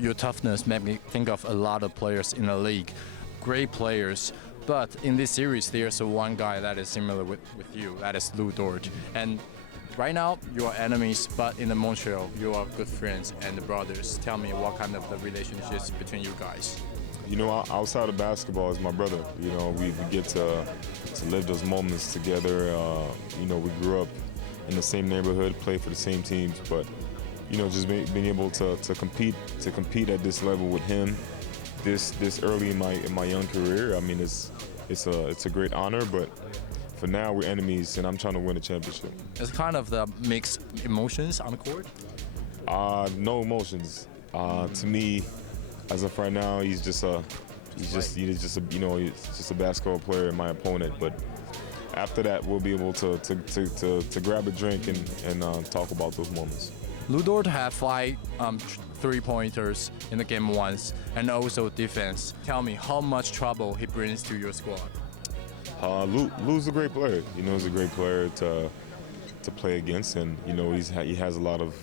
Your toughness made me think of a lot of players in the league, great players. But in this series, there's one guy that is similar with you, that is Lu Dort. And right now, you are enemies, but in the Montreal, you are good friends and brothers. Tell me what kind of the relationships between you guys? You know, outside of basketball is my brother. You know, we get to live those moments together. You know, we grew up in the same neighborhood, played for the same teams, but you know, just being able to compete at this level with him, this early in my young career. I mean, it's a great honor, but for now we're enemies, and I'm trying to win a championship. It's kind of the mixed emotions on the court. No emotions. To me, as of right now, he's just a basketball player and my opponent. But after that, we'll be able to grab a drink and talk about those moments. Lu Dort had 5 3-pointers in the game once, and also defense. Tell me how much trouble he brings to your squad. Lu's a great player. You know, he's a great player to play against, and you know he has a lot of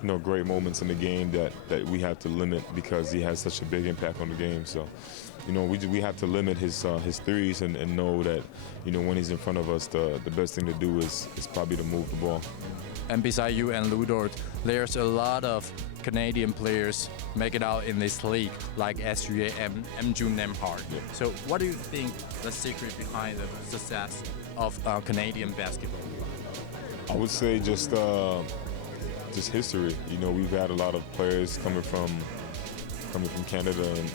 you know, great moments in the game that we have to limit because he has such a big impact on the game. So, you know, we have to limit his threes and know that, you know, when he's in front of us, the best thing to do is probably to move the ball. And beside you and Lu Dort, there's a lot of Canadian players make it out in this league, like SGA and MJ Nembhard. Yeah. So what do you think the secret behind the success of Canadian basketball? I would say just history. You know, we've had a lot of players coming from Canada, and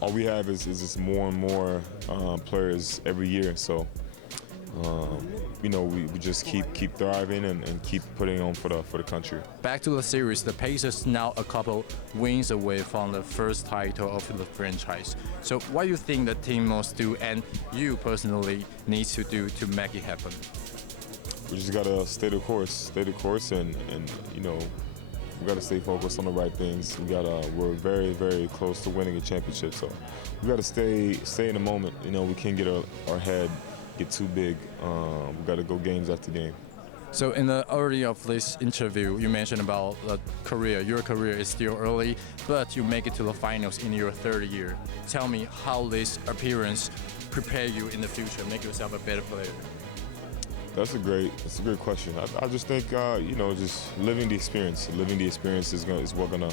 all we have is just more and more players every year. So, you know, we just keep thriving and keep putting on for the country. Back to the series, the Pacers now a couple wins away from the first title of the franchise. So what do you think the team must do and you personally need to do to make it happen? We just gotta stay the course, and you know, we gotta stay focused on the right things. We're very, very close to winning a championship, so we gotta stay in the moment. You know, we can't get our head get too big. We gotta go games after game. So in the early of this interview, you mentioned about the career. Your career is still early, but you make it to the finals in your third year. Tell me how this appearance prepare you in the future, make yourself a better player. That's a great question. I just think you know, just living the experience is what gonna,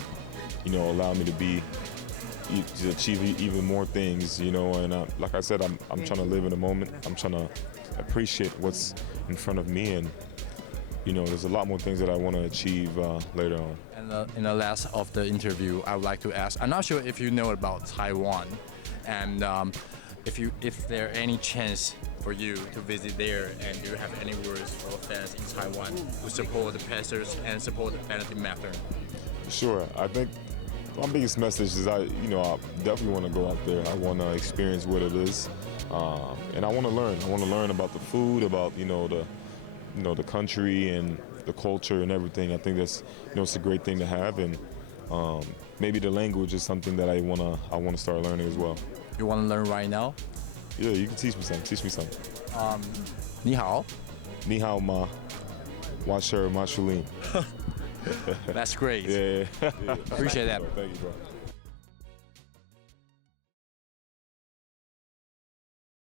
you know, allow me to achieve even more things. You know, and like I said, I'm trying to live in the moment. I'm trying to appreciate what's in front of me, and you know, there's a lot more things that I want to achieve later on. And in the last of the interview, I would like to ask. I'm not sure if you know about Taiwan, and if there any chance for you to visit there, and do you have any words for fans in Taiwan who support the Pacers and support Bennett Mathurin? Sure. I think my biggest message is I definitely want to go out there. I want to experience what it is, and I want to learn. I want to learn about the food, about the country and the culture and everything. I think that's, you know, it's a great thing to have, and maybe the language is something that I want to start learning as well. You want to learn right now? Yeah, you can teach me something. 你好. 你好吗? Washer Mashulim. That's great. Yeah. Appreciate that. Thank you, bro.